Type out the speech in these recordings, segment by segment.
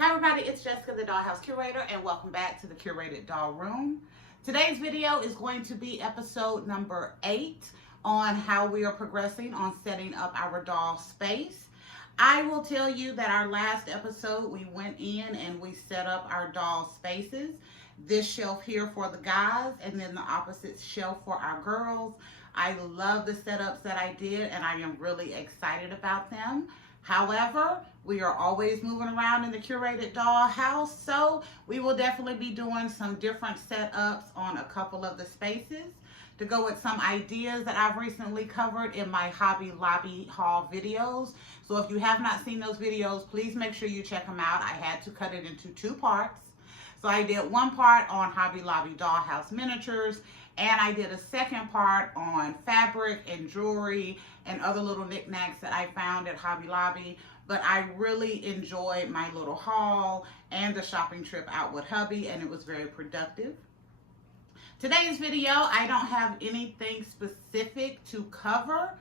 Hi everybody, it's Jessica, the Dollhouse Curator, and welcome back to the Curated Doll Room. Today's video is going to be episode number 8 on how we are progressing on setting up our doll space. I will tell you that our last episode, we went in and we set up our doll spaces. This shelf here for the guys, and then the opposite shelf for our girls. I love the setups that I did, and I am really excited about them. However, we are always moving around in the Curated Doll House, so we will definitely be doing some different setups on a couple of the spaces to go with some ideas that I've recently covered in my Hobby Lobby haul videos. So if you have not seen those videos, please make sure you check them out. I had to cut it into 2 parts. So I did one part on Hobby Lobby Dollhouse miniatures, and I did a second part on fabric and jewelry and other little knickknacks that I found at Hobby Lobby. But I really enjoyed my little haul and the shopping trip out with hubby, and it was very productive. Today's video, I don't have anything specific to cover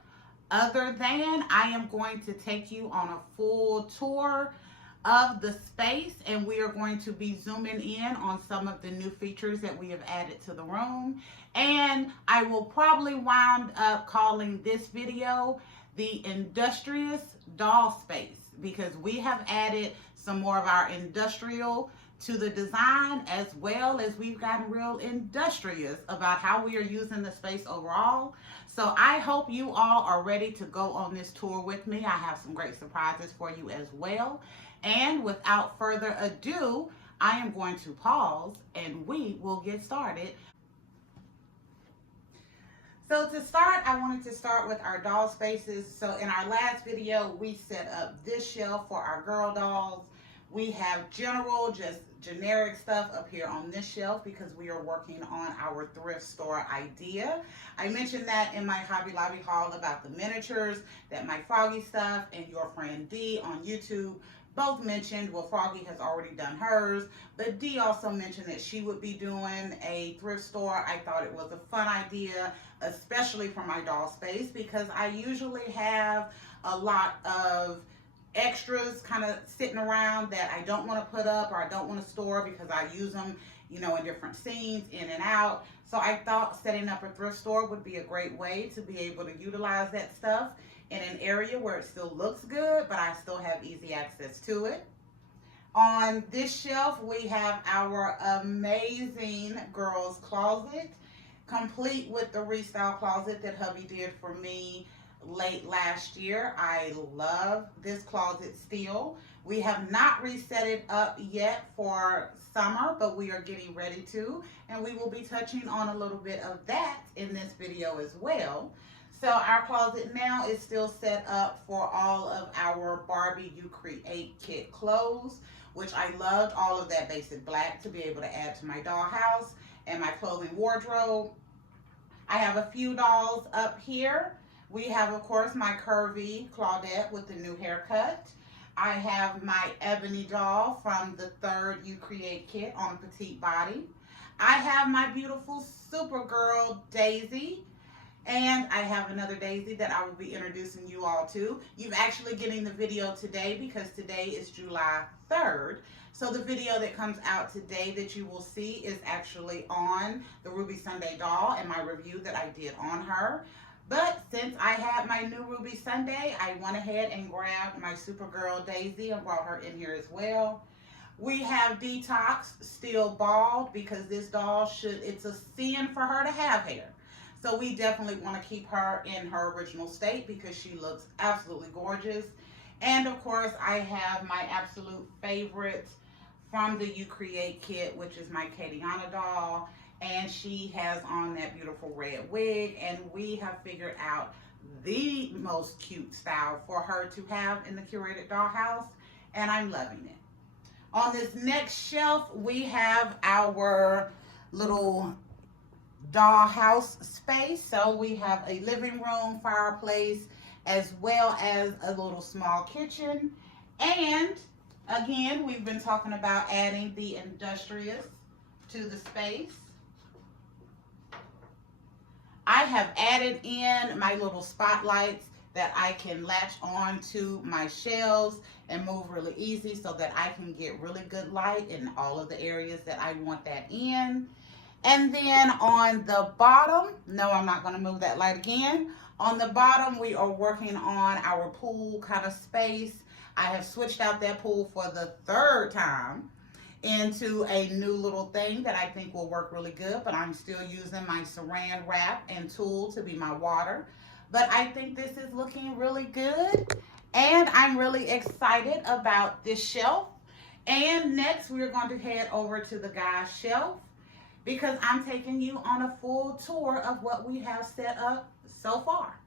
other than I am going to take you on a full tour of the space, and we are going to be zooming in on some of the new features that we have added to the room. And I will probably wind up calling this video the Industrious Doll Space, because we have added some more of our industrial to the design, as well as we've gotten real industrious about how we are using the space overall. So I hope you all are ready to go on this tour with me. I have some great surprises for you as well. And without further ado, I am going to pause and we will get started. So to start, I wanted to start with our doll spaces. So in our last video, we set up this shelf for our girl dolls. We have general, just generic stuff up here on this shelf because we are working on our thrift store idea. I mentioned that in my Hobby Lobby haul about the miniatures, that my Froggy stuff and your friend Dee on YouTube both mentioned. Well, Froggy has already done hers, but Dee also mentioned that she would be doing a thrift store. I thought it was a fun idea, especially for my doll space, because I usually have a lot of extras kind of sitting around that I don't want to put up or I don't want to store because I use them, you know, in different scenes, in and out. So I thought setting up a thrift store would be a great way to be able to utilize that stuff in an area where it still looks good, but I still have easy access to it. On this shelf, we have our amazing girls closet, complete with the restyle closet that hubby did for me late last year. I love this closet still. We have not reset it up yet for summer, but we are getting ready to, and we will be touching on a little bit of that in this video as well. So our closet now is still set up for all of our Barbie You Create kit clothes, which I loved all of that basic black to be able to add to my dollhouse and my clothing wardrobe. I have a few dolls up here. We have, of course, my curvy Claudette with the new haircut. I have my ebony doll from the 3rd You Create kit on a petite body. I have my beautiful Supergirl Daisy. And I have another Daisy that I will be introducing you all to. You're actually getting the video today because today is July 3rd. So the video that comes out today that you will see is actually on the Ruby Sunday doll and my review that I did on her. But since I had my new Ruby Sunday, I went ahead and grabbed my Supergirl Daisy and brought her in here as well. We have Detox still bald because this doll it's a sin for her to have hair. So we definitely want to keep her in her original state because she looks absolutely gorgeous. And of course, I have my absolute favorite from the You Create kit, which is my Katiana doll. And she has on that beautiful red wig. And we have figured out the most cute style for her to have in the Curated Dollhouse. And I'm loving it. On this next shelf, we have our little dollhouse space. So we have a living room, fireplace, as well as a little small kitchen. And again, we've been talking about adding the industrious to the space. I have added in my little spotlights that I can latch on to my shelves and move really easy so that I can get really good light in all of the areas that I want that in. And then on the bottom, no, I'm not going to move that light again. On the bottom, we are working on our pool kind of space. I have switched out that pool for the third time into a new little thing that I think will work really good, but I'm still using my saran wrap and tulle to be my water. But I think this is looking really good, and I'm really excited about this shelf. And next, we're going to head over to the guy's shelf because I'm taking you on a full tour of what we have set up so far.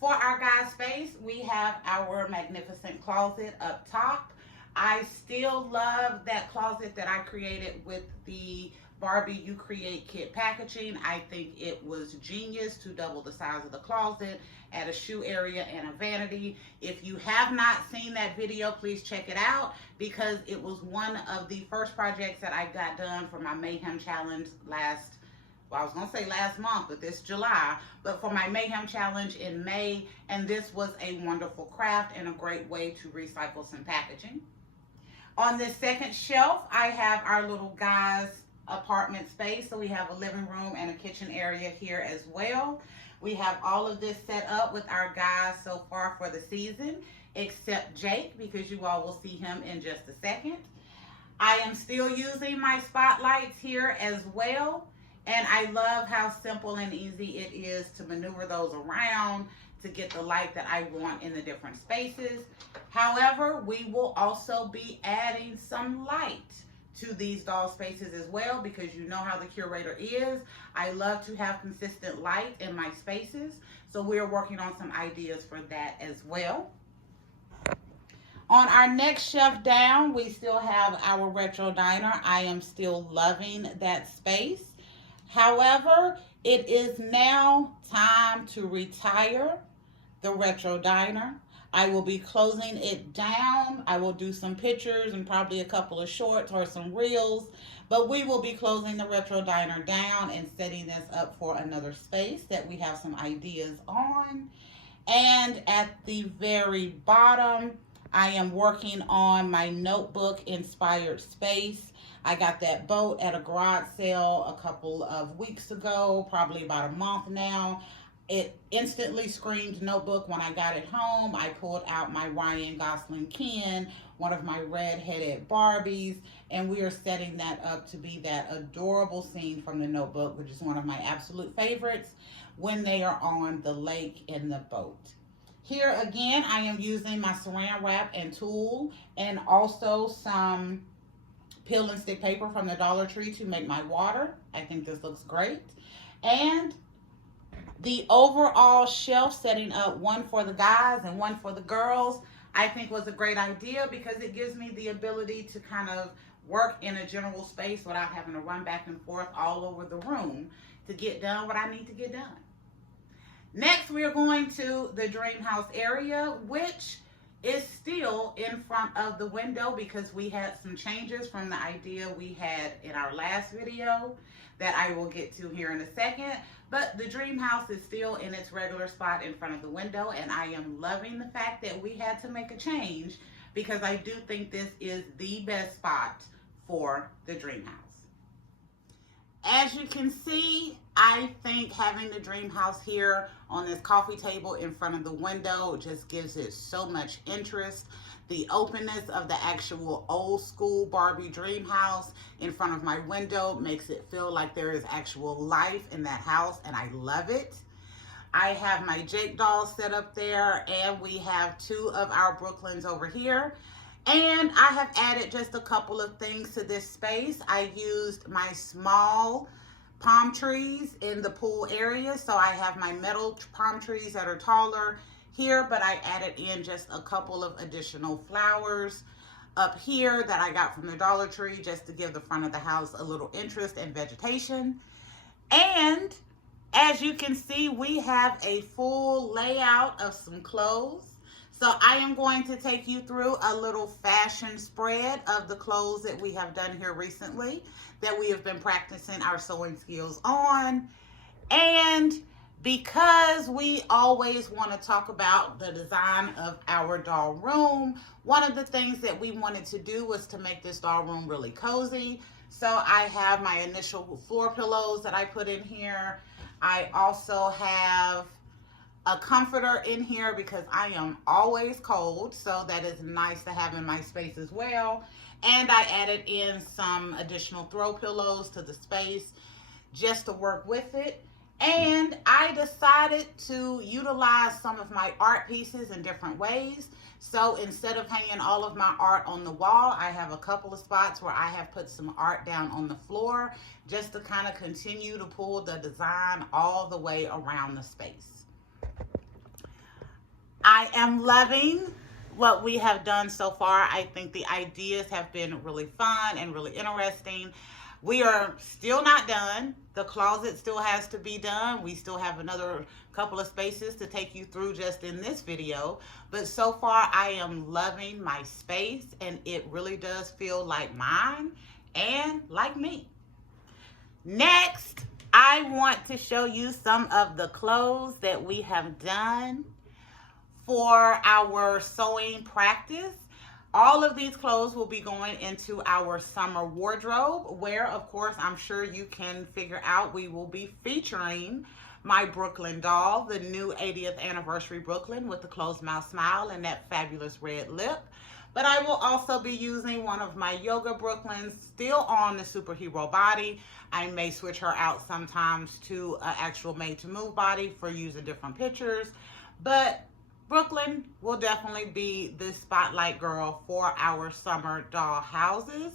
For our guy's space, we have our magnificent closet up top. I still love that closet that I created with the Barbie You Create kit packaging. I think it was genius to double the size of the closet, add a shoe area and a vanity. If you have not seen that video, please check it out because it was one of the first projects that I got done for my Mayhem Challenge I was going to say last month, but this July, but for my Mayhem Challenge in May, and this was a wonderful craft and a great way to recycle some packaging. On this second shelf, I have our little guy's apartment space. So we have a living room and a kitchen area here as well. We have all of this set up with our guys so far for the season, except Jake, because you all will see him in just a second. I am still using my spotlights here as well. And I love how simple and easy it is to maneuver those around to get the light that I want in the different spaces. However, we will also be adding some light to these doll spaces as well because you know how the curator is. I love to have consistent light in my spaces. So we're working on some ideas for that as well. On our next shelf down, we still have our retro diner. I am still loving that space. However, it is now time to retire the retro diner. I will be closing it down. I will do some pictures and probably a couple of shorts or some reels, but we will be closing the retro diner down and setting this up for another space that we have some ideas on. And at the very bottom, I am working on my notebook inspired space. I got that boat at a garage sale a couple of weeks ago, probably about a month now. It instantly screamed notebook when I got it home. I pulled out my Ryan Gosling Ken, one of my red-headed Barbies, and we are setting that up to be that adorable scene from the notebook, which is one of my absolute favorites, when they are on the lake in the boat. Here again, I am using my saran wrap and tulle and also some peel and stick paper from the Dollar Tree to make my water. I think this looks great. And the overall shelf setting up, one for the guys and one for the girls, I think was a great idea because it gives me the ability to kind of work in a general space without having to run back and forth all over the room to get done what I need to get done. Next, we are going to the Dreamhouse area, which is still in front of the window because we had some changes from the idea we had in our last video that I will get to here in a second. But the Dreamhouse is still in its regular spot in front of the window, and I am loving the fact that we had to make a change because I do think this is the best spot for the Dreamhouse. As you can see, I think having the Dreamhouse here on this coffee table in front of the window just gives it so much interest. The openness of the actual old school Barbie Dreamhouse in front of my window makes it feel like there is actual life in that house, and I love it. I have my Jake doll set up there, and we have two of our Brooklyns over here. And I have added just a couple of things to this space. I used my small palm trees in the pool area. So I have my metal palm trees that are taller here, but I added in just a couple of additional flowers up here that I got from the Dollar Tree just to give the front of the house a little interest and vegetation. And as you can see, we have a full layout of some clothes. So I am going to take you through a little fashion spread of the clothes that we have done here recently that we have been practicing our sewing skills on. And Because we always want to talk about the design of our doll room, one of the things that we wanted to do was to make this doll room really cozy. So I have my initial floor pillows that I put in here. I also have a comforter in here because I am always cold, so that is nice to have in my space as well. And I added in some additional throw pillows to the space just to work with it. And I decided to utilize some of my art pieces in different ways. So instead of hanging all of my art on the wall, I have a couple of spots where I have put some art down on the floor just to kind of continue to pull the design all the way around the space. I am loving what we have done so far. I think the ideas have been really fun and really interesting. We are still not done. The closet still has to be done. We still have another couple of spaces to take you through just in this video. But so far, I am loving my space, and it really does feel like mine and like me. Next, I want to show you some of the clothes that we have done for our sewing practice. All of these clothes will be going into our summer wardrobe, where, of course, I'm sure you can figure out we will be featuring my Brooklyn doll, the new 80th anniversary Brooklyn with the closed mouth smile and that fabulous red lip. But I will also be using one of my yoga Brooklyns still on the superhero body. I may switch her out sometimes to an actual made-to-move body for using different pictures. But Brooklyn will definitely be the spotlight girl for our summer doll houses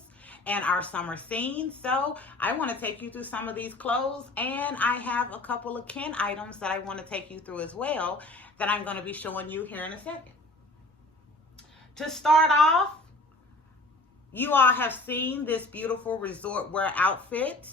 and our summer scene. So I want to take you through some of these clothes, and I have a couple of Ken items that I want to take you through as well that I'm going to be showing you here in a second. To start off, you all have seen this beautiful resort wear outfit.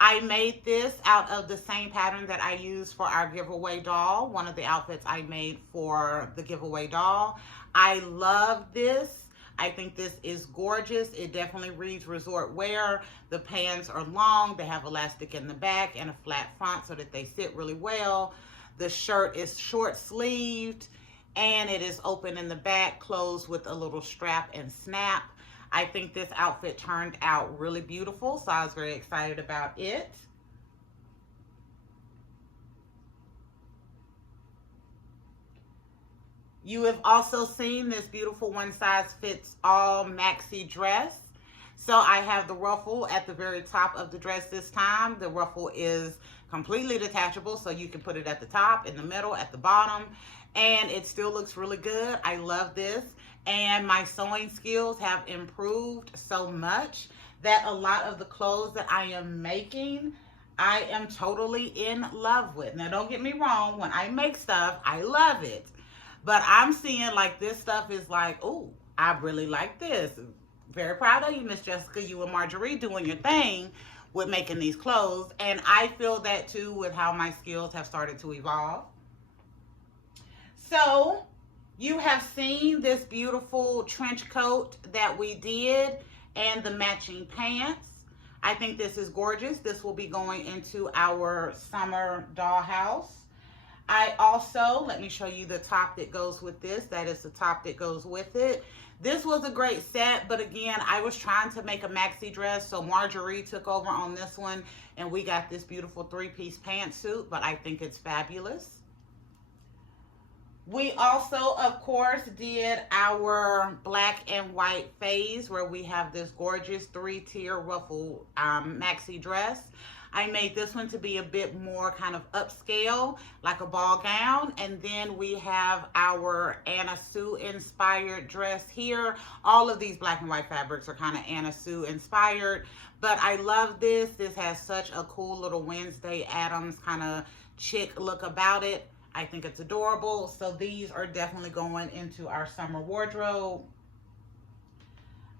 I made this out of the same pattern that I used for our giveaway doll, one of the outfits I made for the giveaway doll. I love this. I think this is gorgeous. It definitely reads resort wear. The pants are long. They have elastic in the back and a flat front so that they sit really well. The shirt is short sleeved and it is open in the back, closed with a little strap and snap. I think this outfit turned out really beautiful, so I was very excited about it. You have also seen this beautiful one-size-fits-all maxi dress. So I have the ruffle at the very top of the dress this time. The ruffle is completely detachable, so you can put it at the top, in the middle, at the bottom, and it still looks really good. I love this. And my sewing skills have improved so much that a lot of the clothes that I am making, I am totally in love with. Now, don't get me wrong. When I make stuff, I love it. But I'm seeing like this stuff is like, ooh, I really like this. Very proud of you, Miss Jessica. You and Marjorie doing your thing with making these clothes. And I feel that too with how my skills have started to evolve. So you have seen this beautiful trench coat that we did and the matching pants. I think this is gorgeous. This will be going into our summer dollhouse. I also, let me show you the top that goes with this. That is the top that goes with it. This was a great set, but again, I was trying to make a maxi dress, so Marjorie took over on this one, and we got this beautiful three-piece pantsuit, but I think it's fabulous. We also, of course, did our black and white phase where we have this gorgeous three-tier ruffle maxi dress. I made this one to be a bit more kind of upscale, like a ball gown. And then we have our Anna Sue inspired dress here. All of these black and white fabrics are kind of Anna Sue inspired. But I love this. This has such a cool little Wednesday Addams kind of chic look about it. I think it's adorable. So these are definitely going into our summer wardrobe.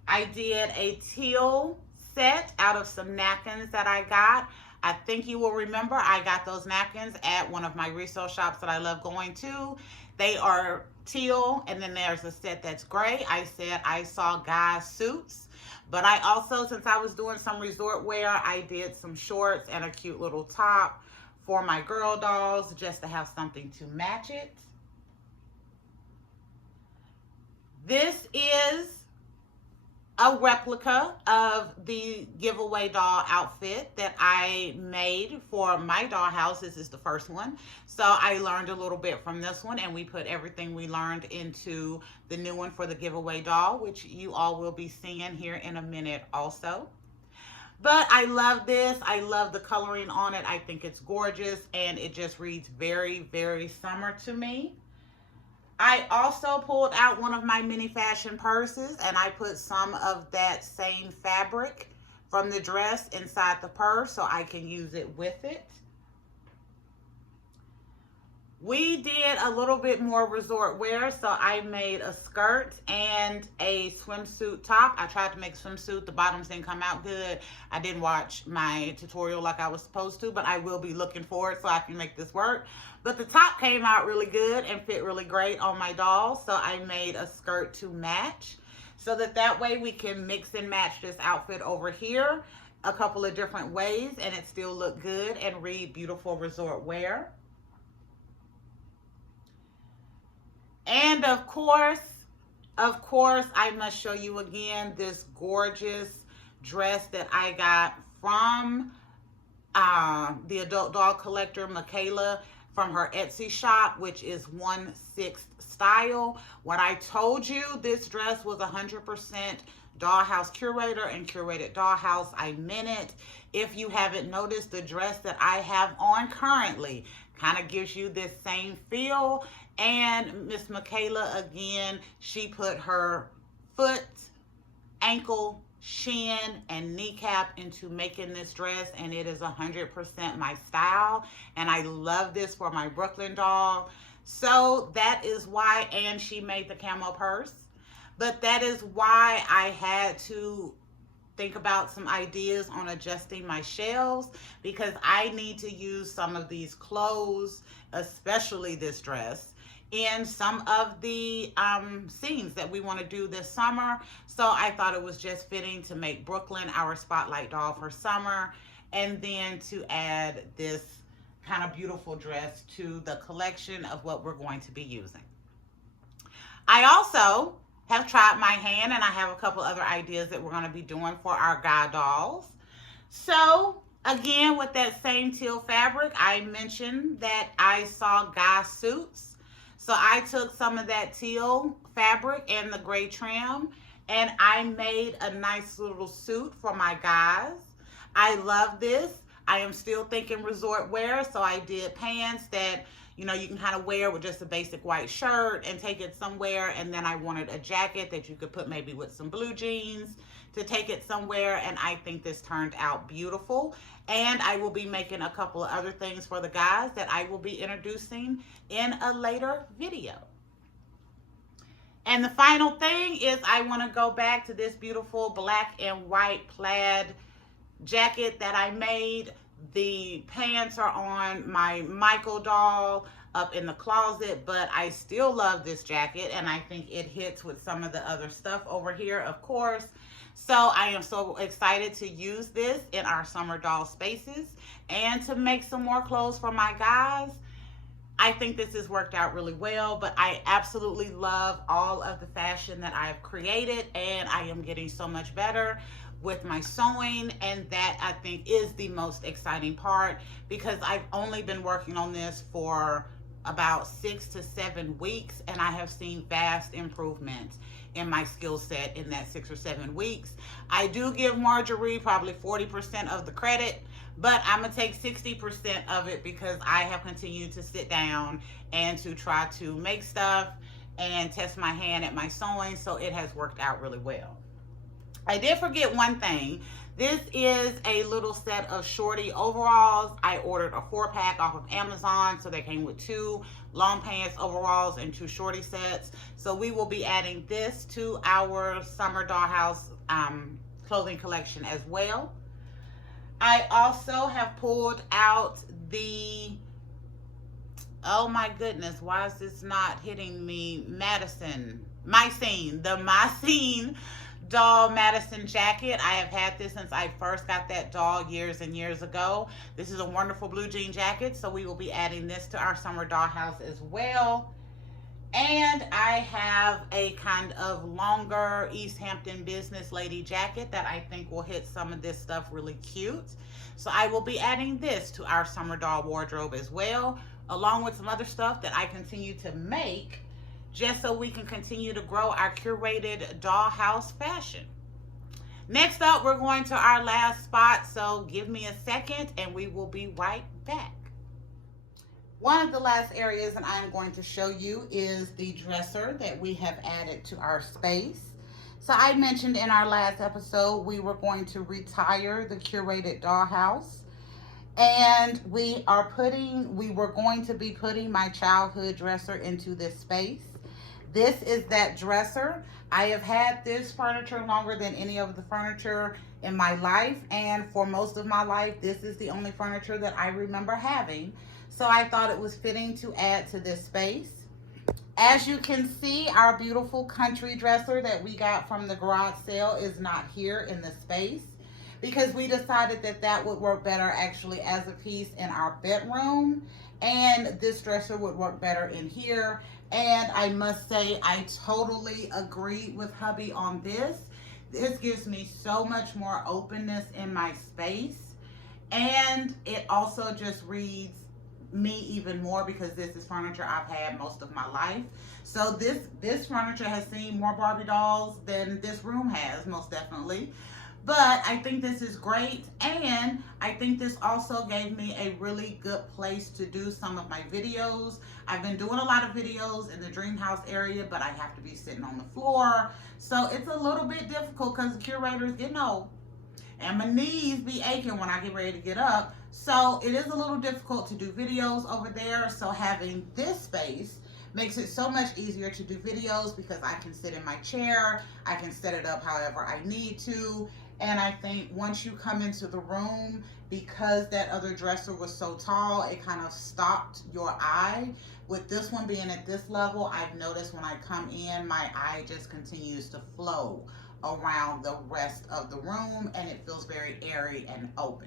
I did a teal set out of some napkins that I got. I think you will remember I got those napkins at one of my resale shops that I love going to. They are teal, and then there's a set that's gray. I said I saw guys' suits, but I also, since I was doing some resort wear, I did some shorts and a cute little top for my girl dolls, just to have something to match it. This is a replica of the giveaway doll outfit that I made for my dollhouse. This is the first one. So I learned a little bit from this one, and we put everything we learned into the new one for the giveaway doll, which you all will be seeing here in a minute also. But I love this. I love the coloring on it. I think it's gorgeous, and it just reads very, very summer to me. I also pulled out one of my mini fashion purses, and I put some of that same fabric from the dress inside the purse so I can use it with it. We did a little bit more resort wear, so I made a skirt and a swimsuit top. I tried to make swimsuit. The bottoms didn't come out good. I didn't watch my tutorial like I was supposed to, but I will be looking for it so I can make this work. But the top came out really good and fit really great on my doll, so I made a skirt to match so that way we can mix and match this outfit over here a couple of different ways and it still look good and read beautiful resort wear. And of course, I must show you again this gorgeous dress that I got from the adult doll collector, Michaela, from her Etsy shop, which is 1/6 style. When I told you this dress was 100% Dollhouse curator and curated Dollhouse, I meant it. If you haven't noticed, the dress that I have on currently kind of gives you this same feel. And Miss Michaela, again, she put her foot, ankle, shin, and kneecap into making this dress, and it is 100% my style. And I love this for my Brooklyn doll. So that is why, and she made the camo purse. But that is why I had to think about some ideas on adjusting my shelves, because I need to use some of these clothes, especially this dress, in some of the scenes that we want to do this summer. So I thought it was just fitting to make Brooklyn our spotlight doll for summer, and then to add this kind of beautiful dress to the collection of what we're going to be using. I also have tried my hand, and I have a couple other ideas that we're going to be doing for our guy dolls. So again, with that same teal fabric, I mentioned that I saw guy suits. So I took some of that teal fabric and the gray trim, and I made a nice little suit for my guys. I love this. I am still thinking resort wear, so I did pants that, you know, you can kind of wear with just a basic white shirt and take it somewhere. And then I wanted a jacket that you could put maybe with some blue jeans to take it somewhere. And I think this turned out beautiful. And I will be making a couple of other things for the guys that I will be introducing in a later video. And the final thing is I want to go back to this beautiful black and white plaid jacket that I made. The pants are on my Michael doll up in the closet, but I still love this jacket, and I think it hits with some of the other stuff over here, of course. So I am so excited to use this in our summer doll spaces and to make some more clothes for my guys. I think this has worked out really well, but I absolutely love all of the fashion that I've created, and I am getting so much better with my sewing, and that I think is the most exciting part, because I've only been working on this for about 6 to 7 weeks, and I have seen vast improvements in my skill set in that 6 or 7 weeks. I do give Marjorie probably 40% of the credit, but I'm gonna take 60% of it because I have continued to sit down and to try to make stuff and test my hand at my sewing, so it has worked out really well. I did forget one thing. This is a little set of shorty overalls. I ordered a 4-pack off of Amazon, so they came with 2 long pants overalls and 2 shorty sets. So we will be adding this to our summer Dollhouse clothing collection as well. I also have pulled out the, oh my goodness, why is this not hitting me? The My Scene doll Madison jacket. I have had this since I first got that doll years and years ago. This is a wonderful blue jean jacket, so we will be adding this to our summer dollhouse as well. And I have a kind of longer East Hampton business lady jacket that I think will hit some of this stuff really cute. So I will be adding this to our summer doll wardrobe as well, along with some other stuff that I continue to make just so we can continue to grow our curated dollhouse fashion. Next up, we're going to our last spot, so give me a second and we will be right back. One of the last areas that I'm going to show you is the dresser that we have added to our space. So I mentioned in our last episode we were going to retire the curated dollhouse, and we were going to be putting my childhood dresser into this space. This is that dresser. I have had this furniture longer than any of the furniture in my life, and for most of my life this is the only furniture that I remember having. So I thought it was fitting to add to this space. As you can see, our beautiful country dresser that we got from the garage sale is not here in the space because we decided that that would work better actually as a piece in our bedroom, and this dresser would work better in here. And I must say, I totally agree with hubby on this. This gives me so much more openness in my space, and it also just reads me even more because this is furniture I've had most of my life. So this furniture has seen more Barbie dolls than this room has, most definitely. But I think this is great, and I think this also gave me a really good place to do some of my videos. I've been doing a lot of videos in the Dreamhouse area, but I have to be sitting on the floor. So it's a little bit difficult because the curator's getting old and my knees be aching when I get ready to get up. So it is a little difficult to do videos over there. So having this space makes it so much easier to do videos because I can sit in my chair. I can set it up however I need to. And I think once you come into the room, because that other dresser was so tall, it kind of stopped your eye. With this one being at this level, I've noticed when I come in, my eye just continues to flow around the rest of the room, and it feels very airy and open.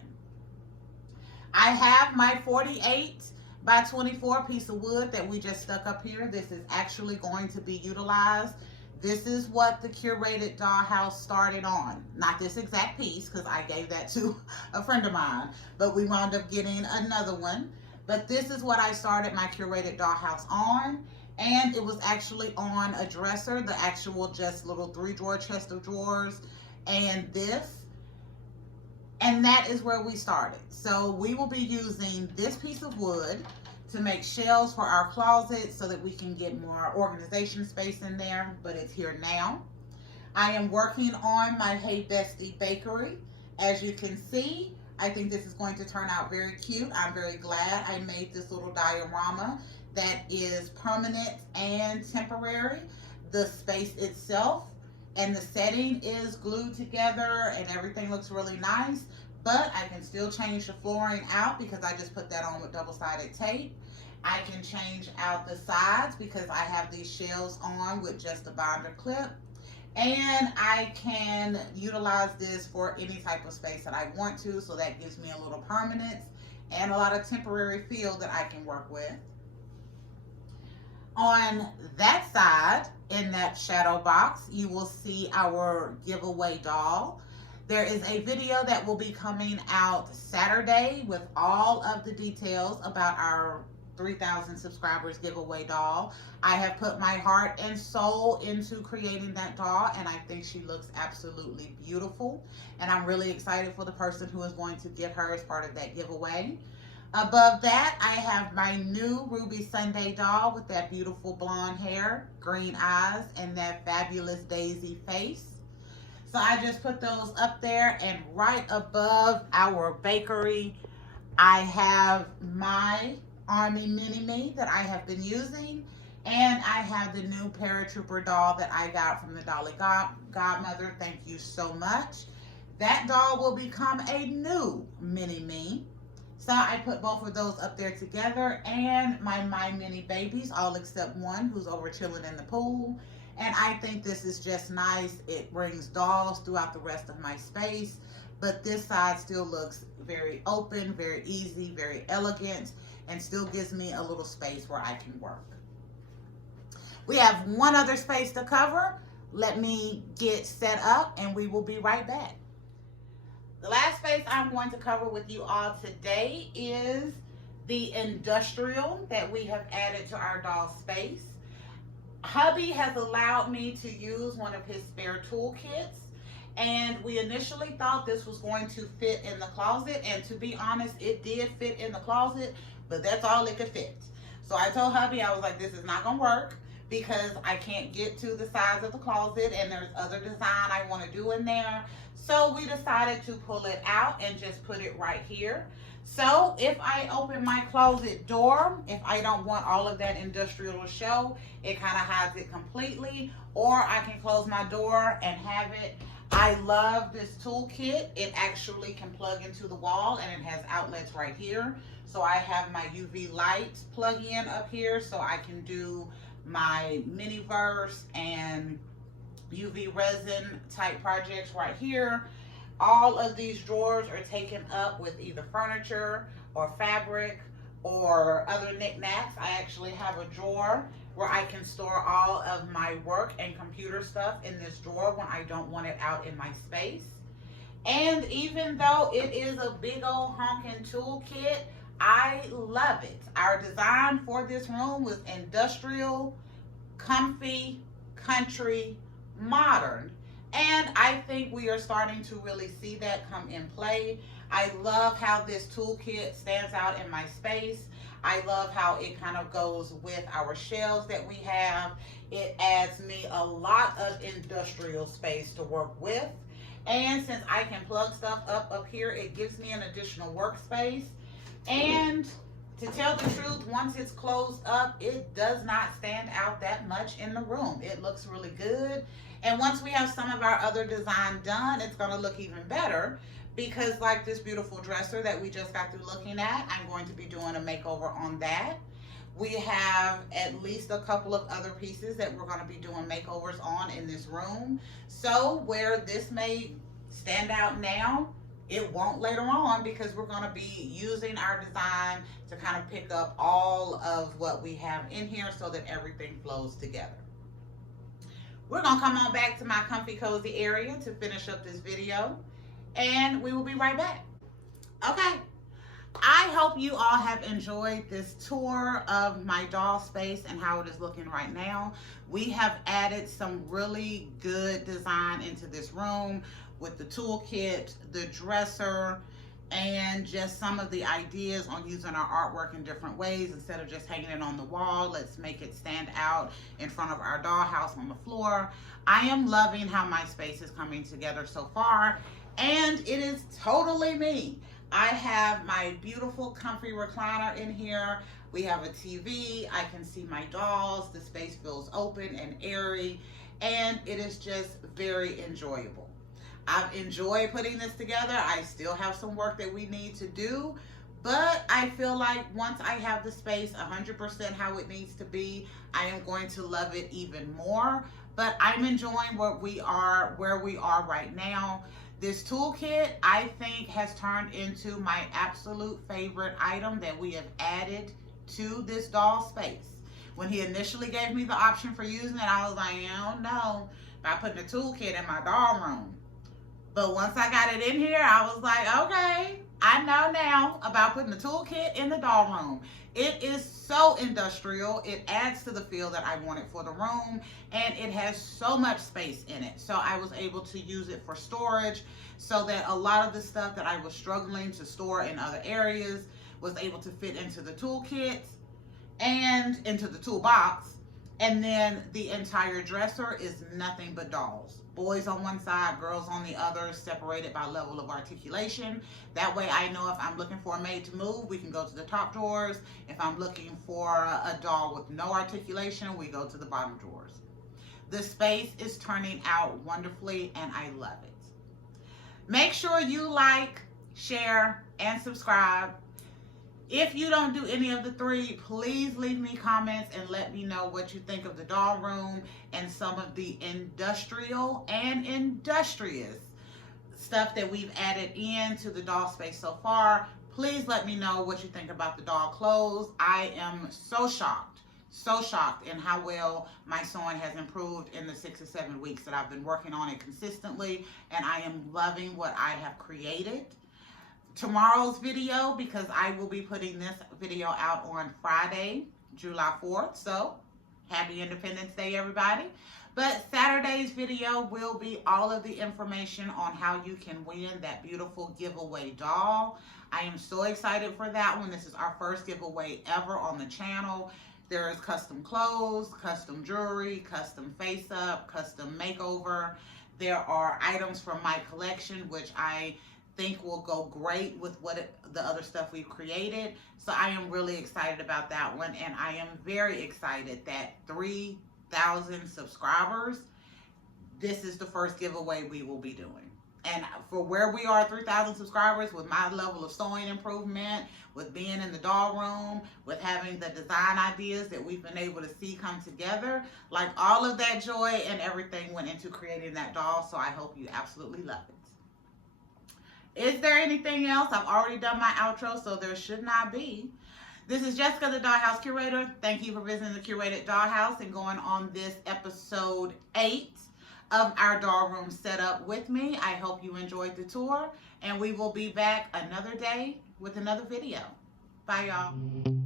I have my 48 by 24 piece of wood that we just stuck up here. This is actually going to be utilized. This is what the curated dollhouse started on. Not this exact piece, because I gave that to a friend of mine, but we wound up getting another one. But this is what I started my curated dollhouse on, and it was actually on a dresser, the actual just little 3-drawer chest of drawers, and this. And that is where we started. So we will be using this piece of wood to make shelves for our closet so that we can get more organization space in there, but it's here now. I am working on my Hey Bestie bakery. As you can see, I think this is going to turn out very cute. I'm very glad I made this little diorama that is permanent and temporary. The space itself and the setting is glued together and everything looks really nice, but I can still change the flooring out because I just put that on with double-sided tape. I can change out the sides because I have these shelves on with just a binder clip, and I can utilize this for any type of space that I want to, so that gives me a little permanence and a lot of temporary feel that I can work with. On that side, in that shadow box, you will see our giveaway doll. There is a video that will be coming out Saturday with all of the details about our 3,000 subscribers giveaway doll. I have put my heart and soul into creating that doll, and I think she looks absolutely beautiful. And I'm really excited for the person who is going to get her as part of that giveaway. Above that, I have my new Ruby Sunday doll with that beautiful blonde hair, green eyes, and that fabulous daisy face. So I just put those up there, and right above our bakery, I have my Army Mini-Me that I have been using, and I have the new Paratrooper doll that I got from the Dolly Godmother. Thank you so much. That doll will become a new Mini-Me. So I put both of those up there together, and my Mini Babies, all except one who's over chilling in the pool. And I think this is just nice. It brings dolls throughout the rest of my space, but this side still looks very open, very easy, very elegant, and still gives me a little space where I can work. We have one other space to cover. Let me get set up and we will be right back. The last space I'm going to cover with you all today is the industrial that we have added to our doll space. Hubby has allowed me to use one of his spare toolkits, and we initially thought this was going to fit in the closet, and to be honest, it did fit in the closet, but that's all it could fit. So I told hubby, I was like, this is not gonna work because I can't get to the size of the closet and there's other design I want to do in there. So we decided to pull it out and just put it right here. So if I open my closet door, if I don't want all of that industrial to show, it kind of hides it completely, or I can close my door and have it. I love this toolkit. It actually can plug into the wall and it has outlets right here. So I have my UV light plug in up here so I can do my mini-verse and UV resin type projects right here. All of these drawers are taken up with either furniture or fabric or other knickknacks. I actually have a drawer where I can store all of my work and computer stuff in this drawer when I don't want it out in my space. And even though it is a big old honking toolkit, I love it. Our design for this room was industrial, comfy, country, modern. And I think we are starting to really see that come in play. I love how this toolkit stands out in my space. I love how it kind of goes with our shelves that we have. It adds me a lot of industrial space to work with. And since I can plug stuff up here, it gives me an additional workspace. And to tell the truth, once it's closed up, it does not stand out that much in the room. It looks really good. And once we have some of our other design done, it's going to look even better, because like this beautiful dresser that we just got through looking at, I'm going to be doing a makeover on that. We have at least a couple of other pieces that we're going to be doing makeovers on in this room. So where this may stand out now, it won't later on, because we're going to be using our design to kind of pick up all of what we have in here so that everything flows together. We're going to come on back to my comfy cozy area to finish up this video, and we will be right back. Okay, I hope you all have enjoyed this tour of my doll space and how it is looking right now. We have added some really good design into this room with the toolkit, the dresser, and just some of the ideas on using our artwork in different ways. Instead of just hanging it on the wall, let's make it stand out in front of our dollhouse on the floor. I am loving how my space is coming together so far, and it is totally me. I have my beautiful comfy recliner in here. We have a TV. I can see my dolls. The space feels open and airy, and it is just very enjoyable. I've enjoyed putting this together. I still have some work that we need to do, but I feel like once I have the space 100% how it needs to be, I am going to love it even more. But I'm enjoying where we are right now. This toolkit, I think, has turned into my absolute favorite item that we have added to this doll space. When he initially gave me the option for using it, I was like, I don't know about putting a toolkit in my doll room. But once I got it in here, I was like, okay, I know now about putting the toolkit in the doll room. It is so industrial. It adds to the feel that I wanted for the room, and it has so much space in it. So I was able to use it for storage, so that a lot of the stuff that I was struggling to store in other areas was able to fit into the toolkit and into the toolbox. And then the entire dresser is nothing but dolls. Boys on one side, girls on the other, separated by level of articulation. That way I know if I'm looking for a maid to move, we can go to the top drawers. If I'm looking for a doll with no articulation, we go to the bottom drawers. The space is turning out wonderfully, and I love it. Make sure you like, share, and subscribe. If you don't do any of the three, please leave me comments and let me know what you think of the doll room and some of the industrial and industrious stuff that we've added into the doll space so far. Please let me know what you think about the doll clothes. I am so shocked in how well my sewing has improved in the 6 or 7 weeks that I've been working on it consistently, and I am loving what I have created. Tomorrow's video, because I will be putting this video out on Friday, July 4th, so happy Independence Day, everybody. But Saturday's video will be all of the information on how you can win that beautiful giveaway doll. I am so excited for that one. This is our first giveaway ever on the channel. There is custom clothes, custom jewelry, custom face up, custom makeover. There are items from my collection, which I think will go great with the other stuff we've created. So I am really excited about that one, and I am very excited that 3,000 subscribers, this is the first giveaway we will be doing. And for where we are, 3,000 subscribers, with my level of sewing improvement, with being in the doll room, with having the design ideas that we've been able to see come together, like all of that joy and everything went into creating that doll. So I hope you absolutely love it. Is there anything else? I've already done my outro, so there should not be. This is Jessica, the Dollhouse Curator. Thank you for visiting the Curated Dollhouse and going on this episode 8 of our doll room setup with me. I hope you enjoyed the tour, and we will be back another day with another video. Bye, y'all.